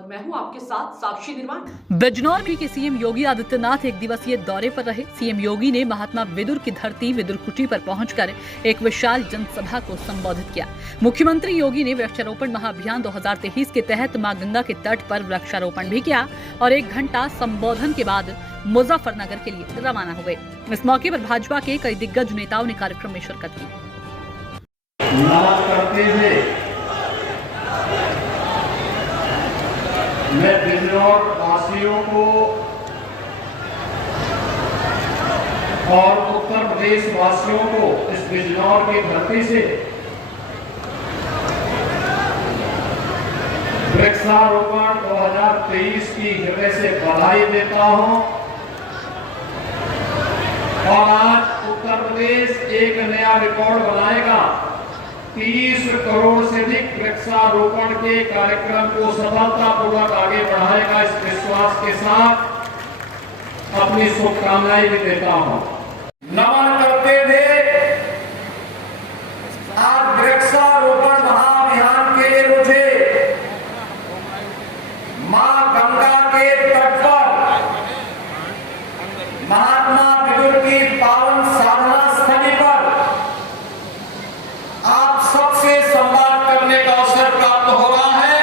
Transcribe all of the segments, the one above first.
और मैं हूं आपके साथ साक्षी निर्वाण। बिजनौर में सीएम योगी आदित्यनाथ एक दिवसीय दौरे पर रहे। सीएम योगी ने महात्मा विदुर की धरती विदुर कुटी पर पहुंचकर एक विशाल जनसभा को संबोधित किया। मुख्यमंत्री योगी ने वृक्षारोपण महाअभियान 2023 के तहत मां गंगा के तट पर वृक्षारोपण भी किया और 1 घंटा संबोधन के बाद मुजफ्फरनगर के लिए रवाना हो गए। इस मौके पर भाजपा के कई दिग्गज नेताओं ने कार्यक्रम में शिरकत की। मैं बिजनौर वासियों को और उत्तर प्रदेश वासियों को इस बिजनौर की धरती से वृक्षारोपण 2023 की हृदय से बधाई देता हूं। और आज उत्तर प्रदेश एक नया रिकॉर्ड बनाएगा। 30 करोड़ से अधिक वृक्षारोपण के कार्यक्रम को सफलतापूर्वक आगे बढ़ाएगा। इस विश्वास के साथ अपनी शुभकामनाएं भी देता हूं। नमन करते हुए आज वृक्षारोपण महाअभियान के लिए मुझे मां गंगा के तट पर महात्मा विदुर की पावन साधना स्थली पर आप सबसे संवाद करने का अवसर प्राप्त हो रहा है।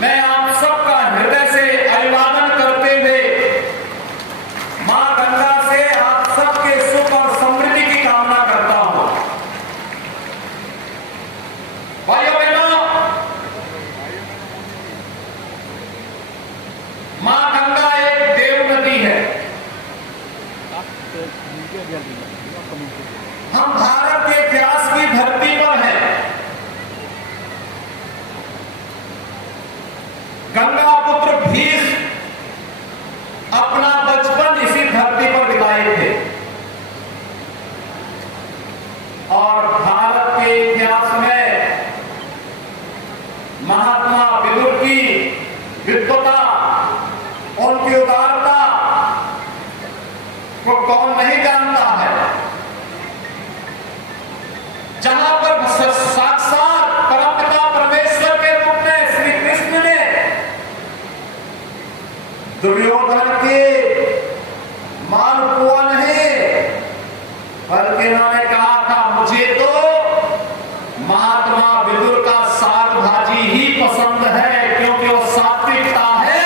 मैं आप सबका हृदय से अभिवादन करते हुए मां गंगा से आप सबके सुख और समृद्धि की कामना करता हूं। भाइयों बहनों, मां गंगा एक देव नदी है। हम भारत के इतिहास की धरती पर हैं। गंगा पुत्र भीष्म अपना बचपन इसी धरती पर बिताए थे और भारत के इतिहास में महात्मा विदुर की विद्वता, उनकी उदारता को कौन नहीं जानता है। जहां पर साक्षात परमपिता परमेश्वर के रूप में श्री कृष्ण ने दुर्योधन के मालपुआ नहीं बल्कि उन्होंने कहा था, मुझे तो महात्मा विदुर का साग भाजी ही पसंद है, क्योंकि वो सात्विकता है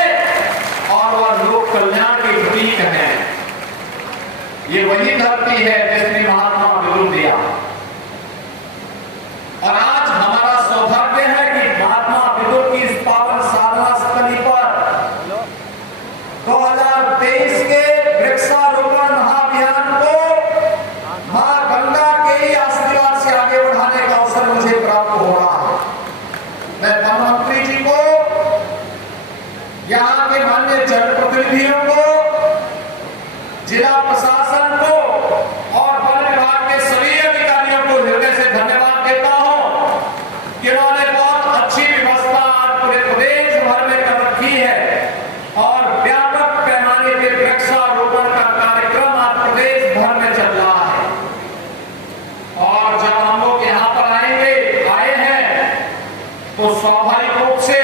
और वह लोक कल्याण की प्रतीक है। ये वही धरती है जिसने महात्मा विदुर दिया। और आज हमारा सौभाग्य है कि महात्मा विदुर की इस पावन साधना स्थली पर 2023 के वृक्षारोपण महाअभियान को मां गंगा के ही आशीर्वाद से आगे बढ़ाने का अवसर मुझे प्राप्त हो रहा है। मैं वन मंत्री जी को, यहाँ के माननीय जनप्रतिनिधियों को, जिला प्रशासन को और वन विभाग के सभी अधिकारियों को हृदय से धन्यवाद देता हूं कि उन्होंने बहुत अच्छी व्यवस्था आज पूरे प्रदेश भर में कर रखी है और व्यापक पैमाने पे वृक्षारोपण का कार्यक्रम आज प्रदेश भर में चल रहा है। और जब हम लोग यहाँ पर आए हैं तो स्वाभाविक रूप से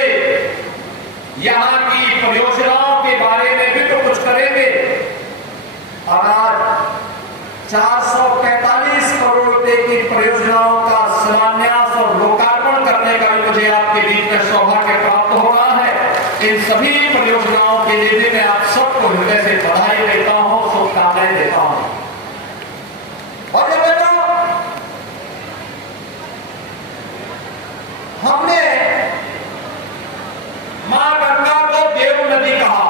यहाँ की परियोजनाओं के बारे में भी तो कुछ करेंगे। और आज 445 करोड़ रुपए की परियोजनाओं का शिलान्यास और लोकार्पण करने का भी मुझे आपके बीच में सौभाग्य प्राप्त हो रहा है। इन सभी परियोजनाओं के लिए भी मैं आप सबको हृदय से बधाई देता हूं, शुभकामनाएं देता हूं। और ये बेटा, हमने मां गंगा को देव नदी कहा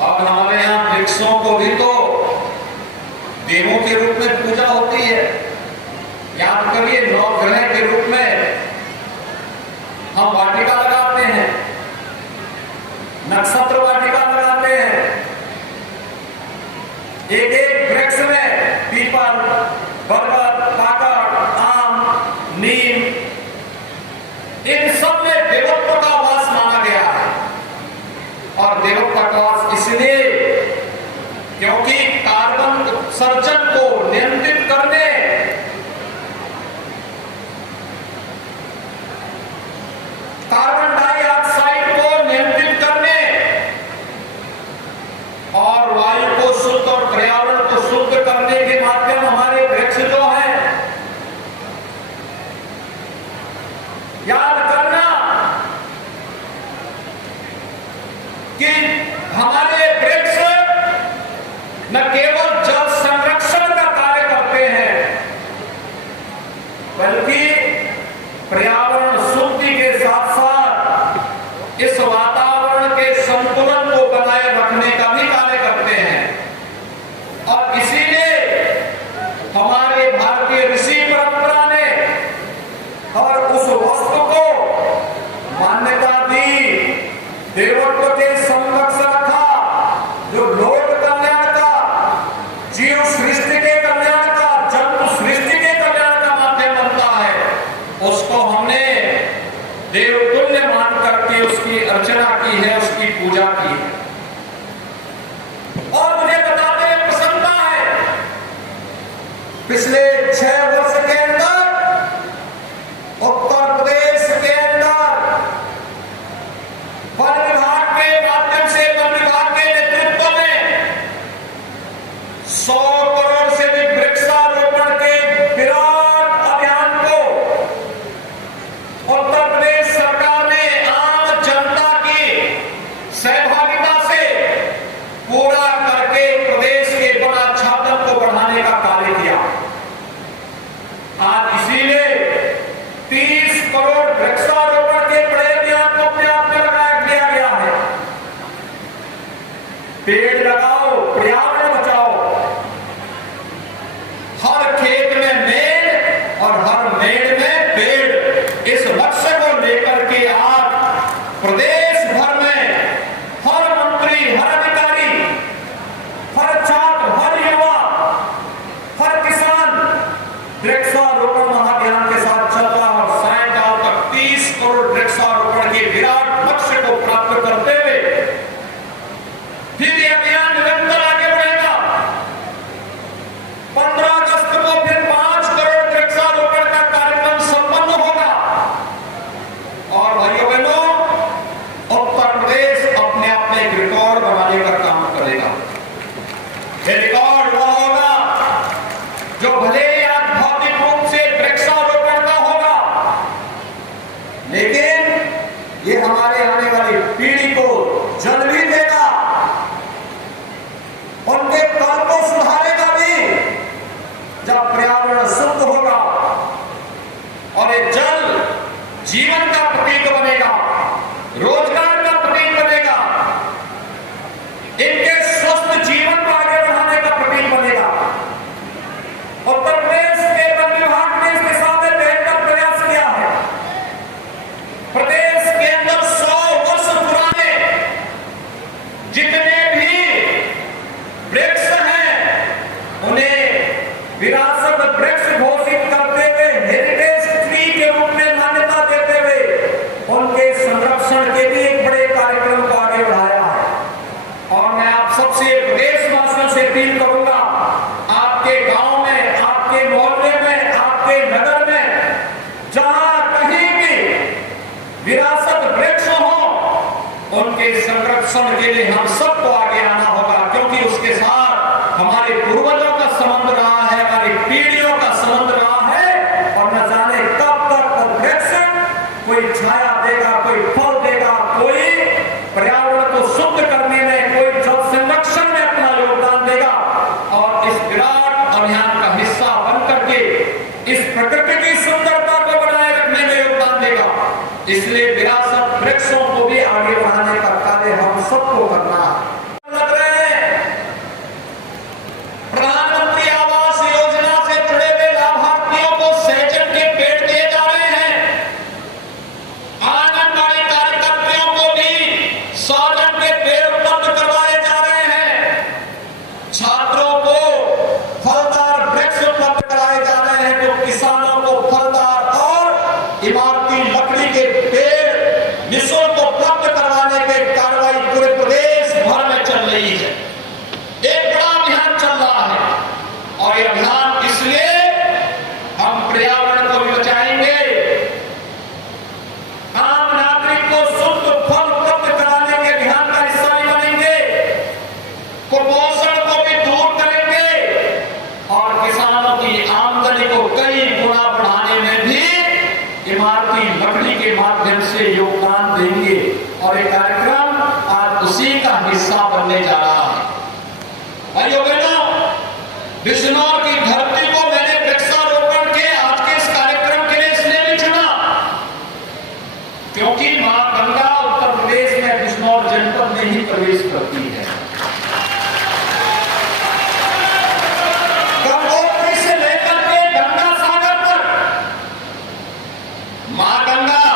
और हमारे यहाँ वृक्षों को भी तो देवों के रूप में पूजा होती है। याद करिए, नवग्रह के रूप में हम वाटिका लगाते हैं, नक्षत्र वाटिका लगाते हैं। एक एक वृक्ष में पीपल, बरगद, काकड़, आम, नीम, इन सब में देवत्व का वास माना गया है। और देवत्व का वास इसलिए क्योंकि कार्बन उत्सर्जन को नियंत्रित करने शुद्ध और पर्यावरण को शुद्ध करने के माध्यम हमारे वृक्ष जो है, याद करना कि हमारे वृक्ष न केवल जल संरक्षण का कार्य करते हैं, बल्कि पर्यावरण शुद्धि के साथ साथ इस वातावरण के संतुलन को बनाए रखने का भी कार्य करते हैं। और इसीलिए हमारे भारतीय ऋषि परंपरा ने और उस वस्तु को मान्यता दी, देवत्व के समकक्ष रखा, जो लोक कल्याण का, जीव सृष्टि के कल्याण का, जंतु सृष्टि के कल्याण का माध्यम बनता है, उसको हमने देवतुल्य मान करके उसकी अर्चना की है, उसकी पूजा की है। और मुझे बताते हुए प्रसन्नता है, पिछले 6 वर्ष के अंदर उत्तर प्रदेश के अंदर वन विभाग के माध्यम से, वन विभाग के नेतृत्व में 100 करोड़ से अधिक वृक्षारोपण के विराट अभियान को उत्तर प्रदेश सरकार ने आम जनता की सहभागिता से पूरा करके प्रदेश के वन आच्छादन को बढ़ाने का कार्य किया। आज इसीलिए 30 करोड़ वृक्षारोपण के बड़े अभियान को अपने आप में लिया गया है। पेड़ लगाओ, पर्यावरण बचाओ, हर खेत में मेड़ और हर मेड़ में पेड़, इस लक्ष्य को लेकर के आज प्रदेश भर में हर मंत्री, हर अधिकारी, हर छात्र, हर युवा, हर किसान वृक्षारोपण महाअभियान के साथ चल रहा है। और सायंकाल तक 30 करोड़ वृक्षारोपण के विराट लक्ष्य को प्राप्त करते हुए फिर ये अभियान निरंतर आगे बढ़ेगा। 15 अगस्त को फिर 5 करोड़ वृक्षारोपण का कार्यक्रम संपन्न होगा। और भाइयों बहनों, उत्तर प्रदेश अपने आप में एक रिकॉर्ड बनाने का काम करेगा। ये रिकॉर्ड वह होगा जो भले ही आज भौतिक रूप से वृक्षारोपण का होगा, लेकिन ये हमारे आने वाली पीढ़ी को जन्म भी देगा, उनके कल को सुधारेगा भी, जब पर्यावरण शुद्ध होगा और ये जल जीवन का प्रतीक बनेगा, रोजगार का प्रतीक बनेगा, इनके स्वस्थ जीवन को आगे बढ़ाने का प्रतीक बनेगा। उत्तर प्रदेश के वन विभाग ने इसके साथ बेहतर प्रयास किया है। प्रदेश के अंदर 100 वर्ष पुराने जितने भी वृक्ष हैं, उन्हें विरासत वृक्ष घोषित करते हुए, हेरिटेज ट्री के रूप में मान्यता देते हुए उनके संरक्षण के लिए एक बड़े कार्यक्रम को आगे बढ़ाया है। और मैं आप सबसे प्रदेशवासियों से अपील करूंगा, आपके गांव में, आपके मोहल्ले में, आपके नगर में जहां कहीं भी विरासत वृक्ष हो, उनके संरक्षण के लिए हम सबको आगे आना होगा, क्योंकि उसके साथ हमारे पूर्वजों का संबंध रहा है, हमारी पीढ़ियों का संबंध रहा है। और न जाने कब तक वो वृक्ष कोई छाया देगा, कोई फल देगा, कोई पर्यावरण को शुद्ध करने में, कोई जल संरक्षण में अपना योगदान देगा और इस विराट अभियान का हिस्सा बन करके इस प्रकृति की सुंदरता को बनाए रखने में योगदान देगा। इसलिए विरासत वृक्षों को भी आगे बढ़ाने का कार्य हम सबको करना है। प्रधानमंत्री आवास योजना से जुड़े हुए लाभार्थियों को सहजन के पेड़ दिए जा रहे हैं। आंगनबाड़ी कार्यकर्तियों को भी सहजन के पेड़ उपलब्ध करवाए जा रहे हैं। छात्रों को फलदार वृक्ष उपलब्ध कराए जा रहे हैं, तो किसानों को फलदार और इमारती लकड़ी के पेड़ निःशुल्क उपलब्ध करवाने की कार्रवाई पूरे प्रदेश भर में चल रही है। एक बड़ा अभियान चल रहा है और ये अभियान इसलिए हम पर्यावरण को भी बचाएंगे, आम नागरिक को शुद्ध फल उपलब्ध कराने के अभियान का हिस्सा भी बनेंगे, कुपोषण को भी को कई गुना बढ़ाने में भी इमारती लकड़ी के माध्यम से योगदान देंगे और ये कार्यक्रम आज उसी का हिस्सा बनने जा रहा है। भाइयों बहनों, बिजनौर की धरती को मैंने वृक्षारोपण के आज के इस कार्यक्रम के लिए इसलिए भी चुना क्योंकि मां गंगा उत्तर प्रदेश में बिजनौर जनपद में ही प्रवेश करती है। गंगोत्री से लेकर के गंगा सागर तक मां गंगा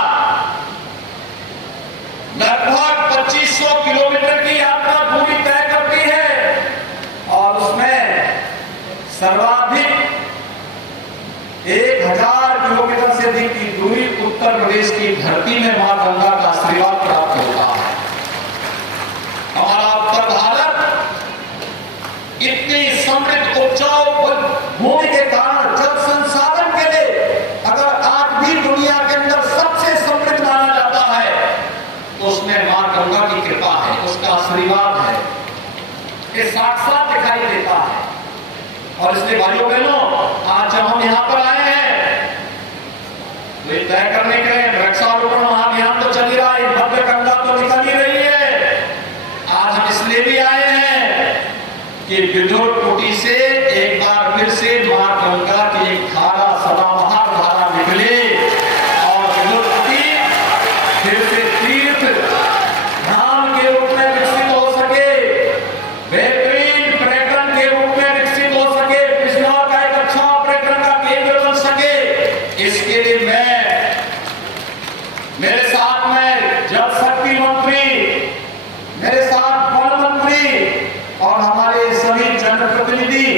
लगभग 2500 किलोमीटर की यात्रा पूरी तय करती है और उसमें सर्वाधिक 1000 किलोमीटर से अधिक की दूरी उत्तर प्रदेश की धरती में मां गंगा का आशीर्वाद प्राप्त होता है। हमारा उत्तर भारत इतनी समृद्ध उपजाऊ भूमि के कारण जल संसाधन के लिए अगर आज भी दुनिया के अंदर सबसे समृद्ध माना जाता है तो उसमें मां गंगा की कृपा है, उसका आशीर्वाद है, ये साक्षात दिखाई देता है। और इसलिए भाइयों बहनों, आज जब हम यहां पर आए हैं तो ये तय करने के लिए वृक्षारोपण महाअभियान तो चल ही रहा है, भव्य गंगा तो निकल ही रही है। आज हम इसलिए भी आए हैं कि विदुर कुटी से एक बार फिर से मां गंगा की एक धारा सदाबहार धारा निकले और विदुर कुटी फिर से तीर्थ धाम के रूप में विकसित हो सके, बेहतरीन पर्यटन के रूप में विकसित हो सके, बिजनौर का एक अच्छा पर्यटन का केंद्र बन सके। इसके लिए मेरे साथ में जल शक्ति मंत्री, मेरे साथ वन मंत्री और हमारे सभी जनप्रतिनिधि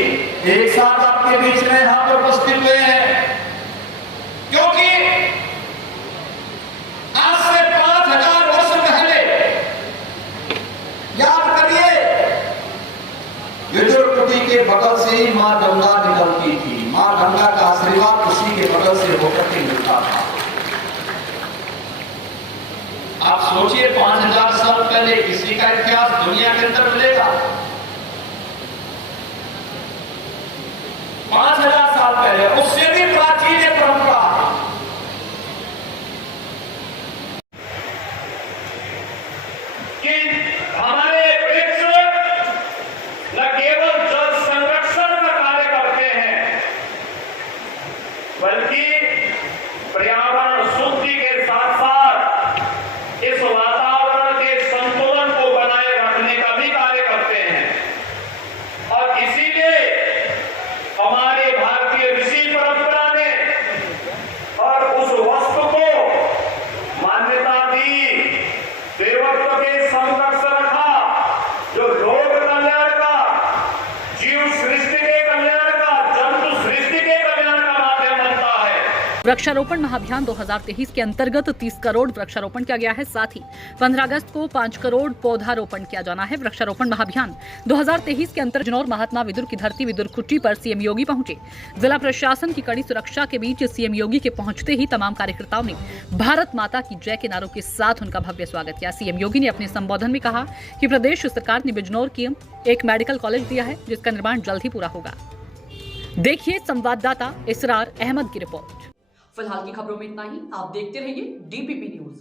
एक साथ आपके बीच में यहां पर उपस्थित हुए हैं क्योंकि आज से 5000 वर्ष पहले याद करिए विदुर कुटी के बगल से ही मां गंगा निकलती थी। मां गंगा का आशीर्वाद उसी के बगल से होकर के मिलता था। आप सोचिए 5000 साल पहले किसी का इतिहास दुनिया के अंदर मिलेगा? 5000 साल पहले, उससे भी प्राचीन परंपरा है। कि हमारे वृक्ष न केवल जल संरक्षण का कार्य करते हैं बल्कि पर्यावरण शुद्धि के साथ साथ इस वातावरण के संतुलन को बनाए रखने का भी कार्य करते हैं। और इसीलिए हमारे भारतीय ऋषि परंपरा ने और उस वस्तु को मान्यता दी, देवत्व के समकक्ष रखा, जो लोक कल्याण का, जीव सृष्टि के कल्याण का, जंतु सृष्टि के कल्याण का माध्यम बनता है। वृक्षारोपण महाअभियान 2023 के अंतर्गत 30 करोड़ वृक्षारोपण किया गया है। साथ ही 15 अगस्त को 5 करोड़ पौधारोपण किया जाना है। वृक्षारोपण महाअभियान 2023 के अंतर्गत बिजनौर महात्मा विदुर की धरती विदुर कुटी पर सीएम योगी पहुंचे। जिला प्रशासन की कड़ी सुरक्षा के बीच सीएम योगी के पहुंचते ही तमाम कार्यकर्ताओं ने भारत माता की जय के नारों के साथ उनका भव्य स्वागत किया। सीएम योगी ने अपने संबोधन में कहा कि प्रदेश सरकार ने बिजनौर की एक मेडिकल कॉलेज दिया है जिसका निर्माण जल्द ही पूरा होगा। देखिए संवाददाता इसरार अहमद की रिपोर्ट। फिलहाल की खबरों में इतना ही। आप देखते रहिए डीपीपी न्यूज।